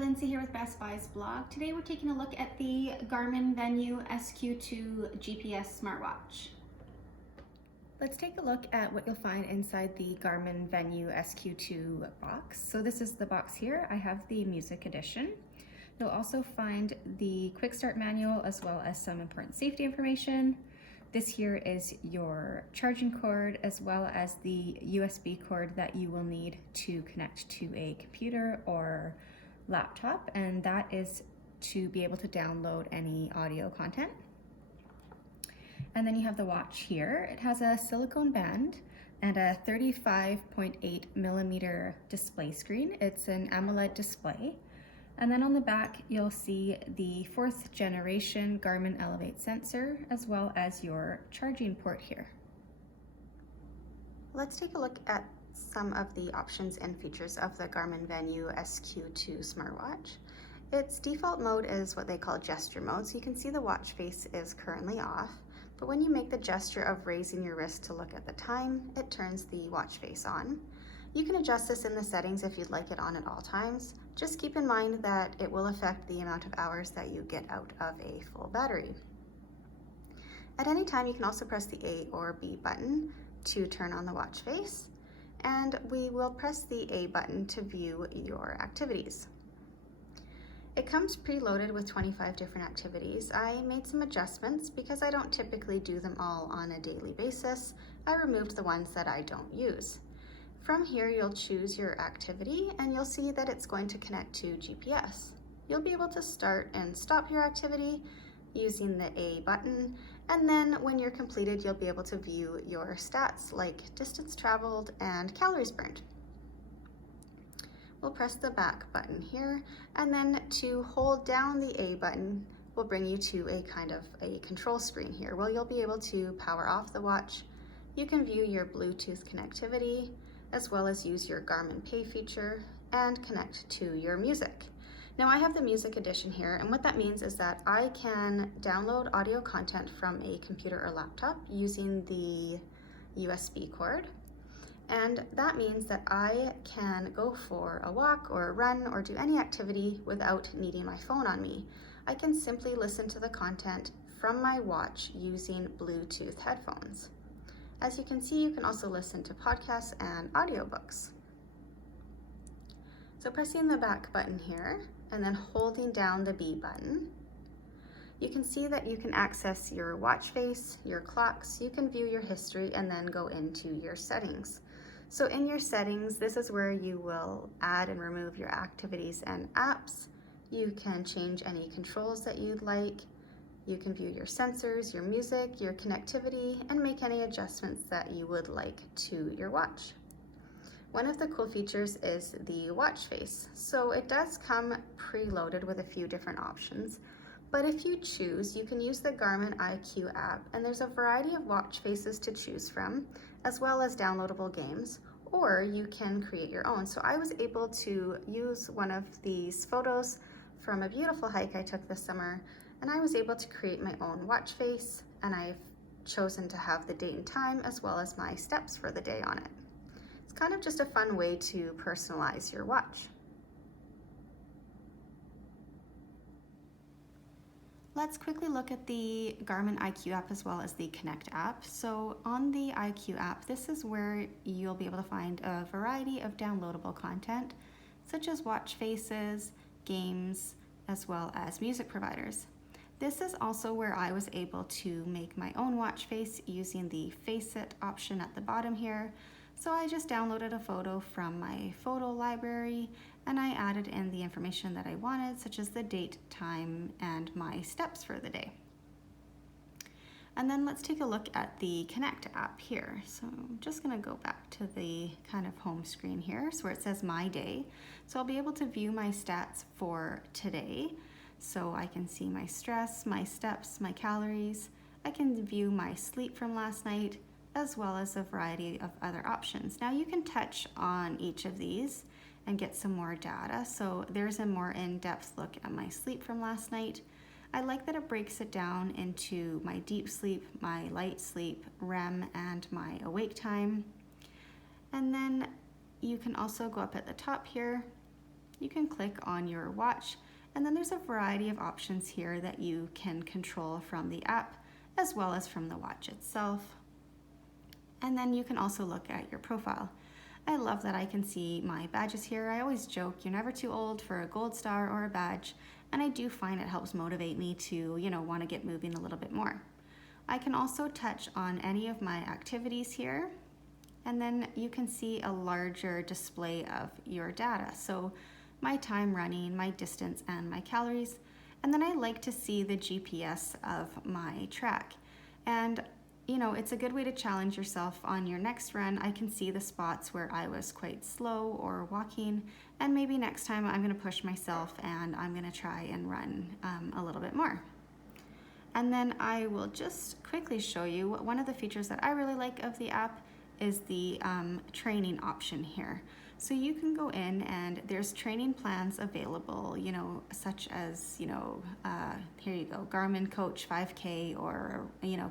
Lindsay here with Best Buy's blog. Today we're taking a look at the Garmin Venu SQ2 GPS smartwatch. Let's take a look at what you'll find inside the Garmin Venu SQ2 box. So this is the box here. I have the music edition. You'll also find the quick start manual as well as some important safety information. This here is your charging cord as well as the USB cord that you will need to connect to a computer or laptop, and that is to be able to download any audio content. And then you have the watch here. It has a silicone band and a 35.8 millimeter display screen. It's an AMOLED display. And then on the back, you'll see the 4th generation Garmin Elevate sensor, as well as your charging port here. Let's take a look at some of the options and features of the Garmin Venu SQ2 smartwatch. Its default mode is what they call gesture mode, so you can see the watch face is currently off, but when you make the gesture of raising your wrist to look at the time, it turns the watch face on. You can adjust this in the settings if you'd like it on at all times. Just keep in mind that it will affect the amount of hours that you get out of a full battery. At any time, you can also press the A or B button to turn on the watch face, and we will press the A button to view your activities. It comes preloaded with 25 different activities. I made some adjustments because I don't typically do them all on a daily basis. I removed the ones that I don't use. From here, you'll choose your activity and you'll see that it's going to connect to GPS. You'll be able to start and stop your activity using the A button, and then when you're completed, you'll be able to view your stats like distance traveled and calories burned. We'll press the back button here, and then to hold down the A button will bring you to a kind of a control screen here where you'll be able to power off the watch. You can view your Bluetooth connectivity, as well as use your Garmin Pay feature and connect to your music. Now I have the music edition here, and what that means is that I can download audio content from a computer or laptop using the USB cord. And that means that I can go for a walk or a run or do any activity without needing my phone on me. I can simply listen to the content from my watch using Bluetooth headphones. As you can see, you can also listen to podcasts and audiobooks. So pressing the back button here and then holding down the B button, you can see that you can access your watch face, your clocks, you can view your history, and then go into your settings. So in your settings, this is where you will add and remove your activities and apps. You can change any controls that you'd like. You can view your sensors, your music, your connectivity, and make any adjustments that you would like to your watch. One of the cool features is the watch face. So it does come preloaded with a few different options, but if you choose, you can use the Garmin IQ app, and there's a variety of watch faces to choose from, as well as downloadable games, or you can create your own. So I was able to use one of these photos from a beautiful hike I took this summer, and I was able to create my own watch face, and I've chosen to have the date and time as well as my steps for the day on it. It's kind of just a fun way to personalize your watch. Let's quickly look at the Garmin IQ app as well as the Connect app. So on the IQ app, this is where you'll be able to find a variety of downloadable content, such as watch faces, games, as well as music providers. This is also where I was able to make my own watch face using the Face It option at the bottom here. So I just downloaded a photo from my photo library and I added in the information that I wanted, such as the date, time, and my steps for the day. And then let's take a look at the Connect app here. So I'm just gonna go back to the kind of home screen here, so where it says My Day. So I'll be able to view my stats for today. So I can see my stress, my steps, my calories. I can view my sleep from last night, as well as a variety of other options. Now you can touch on each of these and get some more data. So there's a more in-depth look at my sleep from last night. I like that it breaks it down into my deep sleep, my light sleep, REM, and my awake time. And then you can also go up at the top here you can click on your watch, and then there's a variety of options here that you can control from the app as well as from the watch itself. And then you can also look at your profile. I love that I can see my badges here. I always joke, you're never too old for a gold star or a badge, and I do find it helps motivate me to, want to get moving a little bit more. I can also touch on any of my activities here, and then you can see a larger display of your data. So my time running, my distance, and my calories. And then I like to see the GPS of my track. And it's a good way to challenge yourself on your next run. I can see the spots where I was quite slow or walking, and maybe next time I'm gonna push myself and I'm gonna try and run a little bit more. And then I will just quickly show you one of the features that I really like of the app is the training option here. So you can go in and there's training plans available, such as, here you go, Garmin Coach 5K or,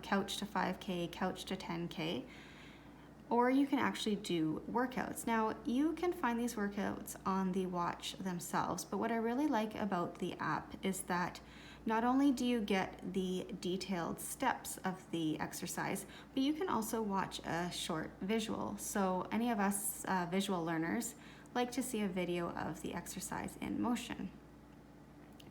Couch to 5K, Couch to 10K. Or you can actually do workouts. Now, you can find these workouts on the watch themselves, but what I really like about the app is that not only do you get the detailed steps of the exercise, but you can also watch a short visual. So any of us visual learners like to see a video of the exercise in motion.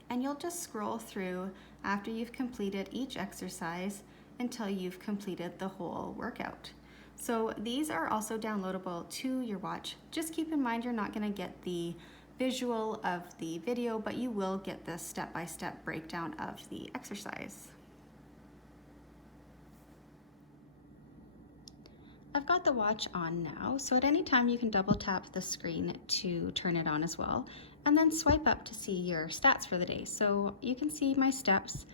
And you'll just scroll through after you've completed each exercise until you've completed the whole workout. So these are also downloadable to your watch. Just keep in mind you're not going to get the visual of the video, but you will get the step-by-step breakdown of the exercise. I've got the watch on now, so at any time you can double tap the screen to turn it on as well, and then swipe up to see your stats for the day. So you can see my steps,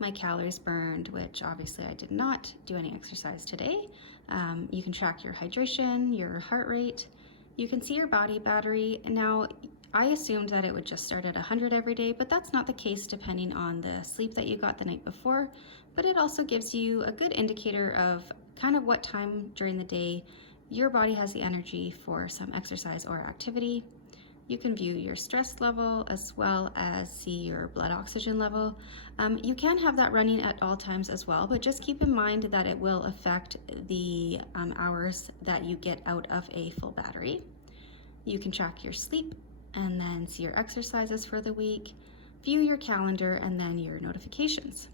my calories burned, which obviously I did not do any exercise today. You can track your hydration, your heart rate. You can see your body battery. Now, I assumed that it would just start at 100 every day, but that's not the case depending on the sleep that you got the night before. But it also gives you a good indicator of kind of what time during the day your body has the energy for some exercise or activity. You can view your stress level as well as see your blood oxygen level. You can have that running at all times as well, but just keep in mind that it will affect the hours that you get out of a full battery. You can track your sleep and then see your exercises for the week, view your calendar, and then your notifications.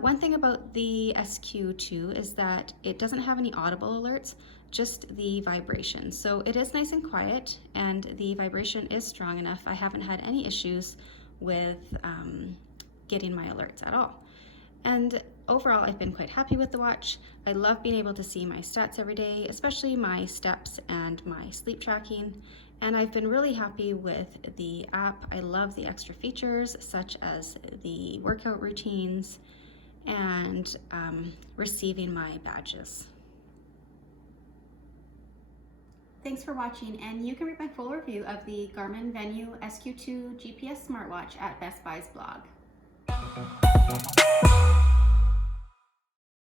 One thing about the SQ2 is that it doesn't have any audible alerts, just the vibration. So it is nice and quiet, and the vibration is strong enough. I haven't had any issues with getting my alerts at all. And overall, I've been quite happy with the watch. I love being able to see my stats every day, especially my steps and my sleep tracking. And I've been really happy with the app. I love the extra features such as the workout routines and receiving my badges. Thanks for watching, and you can read my full review of the Garmin Venu SQ2 GPS smartwatch at Best Buy's blog.